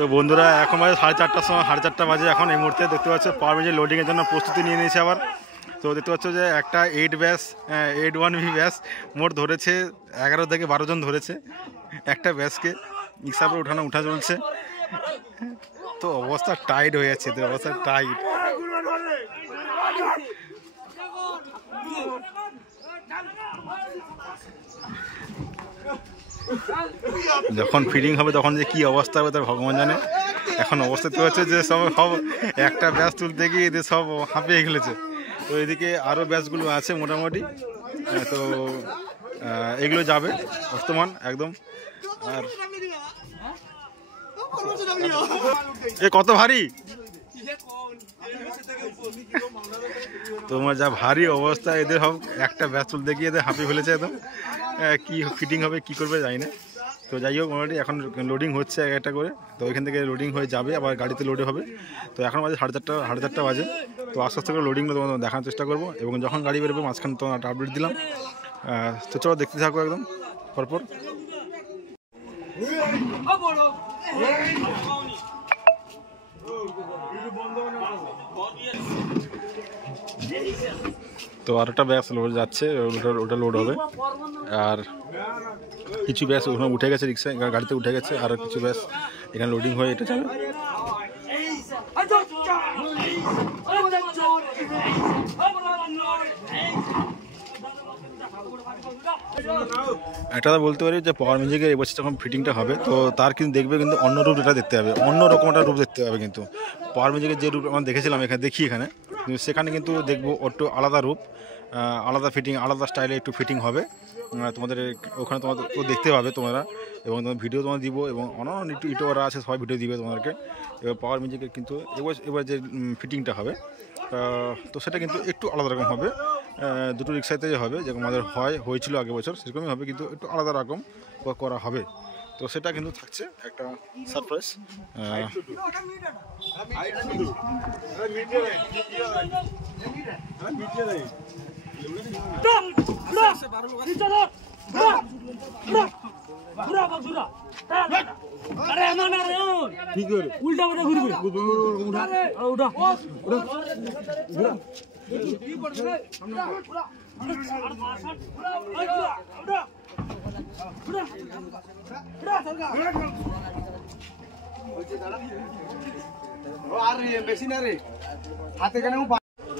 তো বন্ধুরা এখন বাজে 4:30টার সময়, 4:30 বাজে এখন। এই মুহূর্তে দেখতে পাচ্ছ পাওয়ার ব্রিজে লোডিংয়ের জন্য প্রস্তুতি নিয়ে নিয়েছে আবার। তো দেখতে পাচ্ছ যে একটা 8-1V ব্যাস মোট ধরেছে 11 থেকে 12 জন ধরেছে একটা ব্যাসকে। রিক্সার উপরে উঠা চলছে। তো অবস্থা টাইট হয়ে যাচ্ছে, তো অবস্থা টাইট। যখন ফিটিং হবে তখন যে কি অবস্থা হবে তার ভগবান জানে। এখন অবস্থা তো হচ্ছে যে সব একটা ব্যাস তুলতে গিয়ে এদের সব হাঁপিয়ে গেলেছে। তো এদিকে আরও ব্যাসগুলো আছে মোটামুটি, তো এগুলো যাবে বর্তমান একদম। আর এ কত ভারী, তোমার যা ভারী অবস্থা এদের সব একটা ব্যাস তুলতে গিয়ে এদের হাঁপিয়ে ফেলেছে একদম। কি ফিটিং হবে কি করবে জানি না। তো যাই হোক মোটামুটি এখন লোডিং হচ্ছে একটা করে। তো ওইখান থেকে লোডিং হয়ে যাবে, আবার গাড়িতে লোডে হবে। তো এখন বাজে 4:30 বাজে। তো আস্তে আস্তে করে লোডিংগুলো তোমাদের দেখানোর চেষ্টা করবো, এবং যখন গাড়ি বেরোবে মাঝখানে তোমার একটা আপডেট দিলাম। তো চলো দেখতে থাকো একদম পরপর। তো আর একটা ব্যাস লোড যাচ্ছে, ওটা লোড হবে। আর কিছু ব্যাস ওখানে উঠে গেছে, রিক্সায় গাড়িতে উঠে গেছে। আর কিছু ব্যাস এখানে লোডিং হয়ে এটা যাবে। এটা বলতে পারি যে পাওয়ার মিউজিকের এবছর যখন ফিটিংটা হবে, তো তার কিন্তু দেখবে কিন্তু অন্য রূপ এটা দেখতে হবে, অন্য রকম একটা রূপ দেখতে হবে। কিন্তু পাওয়ার মিউজিকের যে রূপ আমরা দেখেছিলাম এখানে এখানে সেখানে কিন্তু দেখবো একটু আলাদা রূপ, আলাদা ফিটিং, আলাদা স্টাইলে একটু ফিটিং হবে। তোমাদের ওখানে তোমাদের দেখতে পাবে তোমরা, এবং তোমার ভিডিও তোমার দিব, এবং অন্যান্য ইউটিউবাররা আছে সবাই ভিডিও দিবে তোমাদেরকে। এবার পাওয়ার মিউজিকের কিন্তু এবার যে ফিটিংটা হবে, তো সেটা কিন্তু একটু আলাদা রকম হবে। দুটো রিক্সাতে হবে যেরকম আমাদের হয়েছিল আগের বছর, সেরকমই হবে, কিন্তু একটু আলাদা রকম করা হবে। তো সেটা কিন্তু থাকছে একটা সারপ্রাইজ।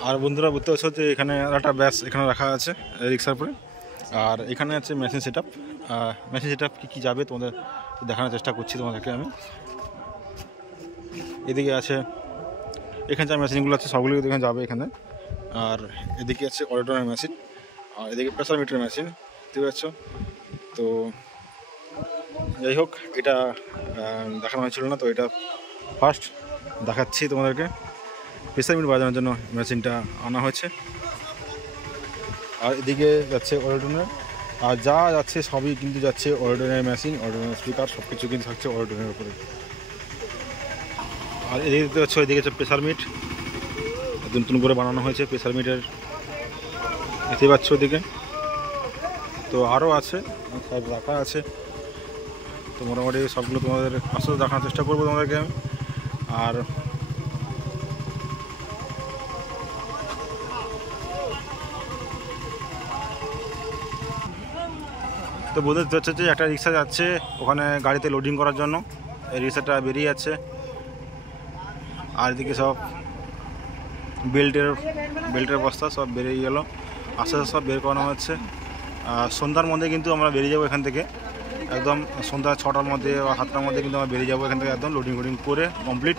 আর বন্ধুরা বুঝতে পারছো যে এখানে একটা ব্যাস এখানে রাখা আছে রিক্সার উপরে। আর এখানে আছে মেশিন সেট আপ কী যাবে তোমাদের দেখানোর চেষ্টা করছি তোমাদেরকে আমি। এদিকে আছে এখানে যা মেশিনগুলো আছে সবগুলো এখানে যাবে এখানে। আর এদিকে আছে অডিটরের মেশিন, আর এদিকে প্রেসার মিটারের মেশিন, বুঝতে পারছো। তো যাই হোক এটা দেখানো হয়েছিল না, তো এটা ফার্স্ট দেখাচ্ছি তোমাদেরকে। প্রেসার মিটার বাজানোর জন্য মেশিনটা আনা হয়েছে। আর এদিকে যাচ্ছে অডিটরের, আর যা যাচ্ছে সবই কিন্তু যাচ্ছে অডিটরের মেশিন, অডিটরের স্পিকার সব কিছু কিন্তু থাকছে অডিটরের উপরে। আর এদিকে দেখতে পাচ্ছ এদিকে হচ্ছে প্রেসার মিট, নতুন করে বানানো হয়েছে প্রেসার মিটার, দেখতে পাচ্ছ ওদিকে। তো আরও আছে, সব রাখা আছে। তো মোটামুটি সবগুলো তোমাদের আসলে দেখানোর চেষ্টা করবো তোমাদেরকে আমি। আর তো বলতে হচ্ছে যে একটা রিক্সা যাচ্ছে ওখানে গাড়িতে লোডিং করার জন্য, এই রিক্সাটা বেরিয়ে যাচ্ছে। আর এদিকে সব বেল্টের বস্তা সব বেরিয়ে গেল, আস্তে আস্তে সব বের করানো হচ্ছে। সন্ধ্যার মধ্যে কিন্তু আমরা বেরিয়ে যাবো এখান থেকে, একদম সন্ধ্যা 6টার মধ্যে বা 7টার মধ্যে কিন্তু আমরা বেরিয়ে যাবো এখান থেকে, একদম লোডিং করে কমপ্লিট।